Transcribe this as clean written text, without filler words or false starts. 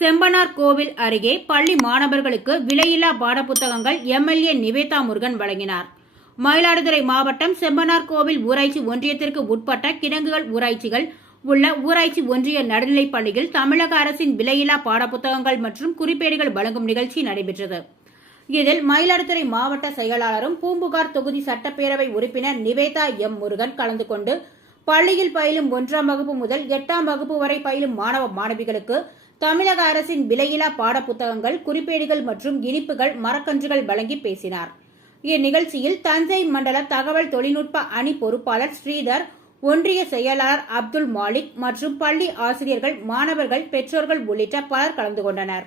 செம்பனார் கோவில் அருகே பள்ளி மாணவர்களுக்கு விலையில்லா பாடப்புத்தகங்கள் எம்எல்ஏ நிவேதா முருகன் வழங்கினார். மயிலாடுதுறை மாவட்டம் செம்பனார் கோவில் ஊராட்சி ஒன்றியத்திற்கு உட்பட்ட கிடங்குகள் ஊராட்சிகள் உள்ள ஊராட்சி ஒன்றிய நடுநிலைப் பள்ளியில் தமிழக அரசின் விலையில்லா பாடப்புத்தகங்கள் மற்றும் குறிப்பேடுகள் வழங்கும் நிகழ்ச்சி நடைபெற்றது. இதில் மயிலாடுதுறை மாவட்ட செயலாளரும் பூம்புகார் தொகுதி சட்டப்பேரவை உறுப்பினர் நிவேதா எம் முருகன் கலந்து கொண்டு பள்ளியில் பயிலும் 1ஆம் வகுப்பு முதல் 8ஆம் வகுப்பு வரை பயிலும் மாணவ மாணவிகளுக்கு தமிழக அரசின் விலையில்லா பாடப்புத்தகங்கள், குறிப்பேடுகள் மற்றும் இனிப்புகள், மரக்கன்றுகள் வழங்கி பேசினார். இந்நிகழ்ச்சியில் தஞ்சை மண்டல தகவல் தொழில்நுட்ப அணி பொறுப்பாளர் ஸ்ரீதர், ஒன்றிய செயலாளர் அப்துல் மாலிக் மற்றும் பள்ளி ஆசிரியர்கள், மாணவர்கள், பெற்றோர்கள் உள்ளிட்ட பலர் கலந்து கொண்டனர்.